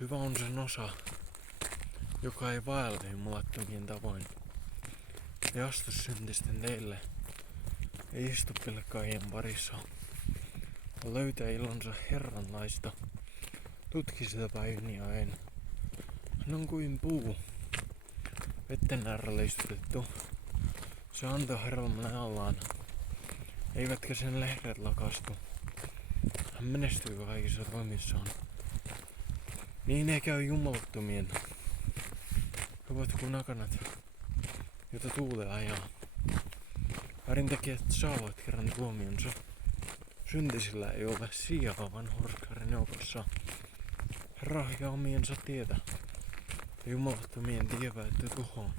Hyvä on sen osa, joka ei vaella jumalattomien tavoin. Ei astu syntisten teille, ei istu pilkkaajien parissa, vaan löytää ilonsa Herranlaista. Tutki sitä päivin ja öin. Hän on kuin puu, vetten äärellä istutettu. Se antoi hedelmän allaan, eivätkä sen lehdet lakastu. Hän menestyy kaikissa toimissaan. Niin ei käy jumalattomien. He ovat kuin akanat, jota tuule ajaa. Väärintekijät saavat kerran tuomionsa. Syntisillä ei ole sijaa, vaan hurskaiden joukossa. Herra ohjaa omiensa tietä, ja jumalattomien tie päättyy tuhoon.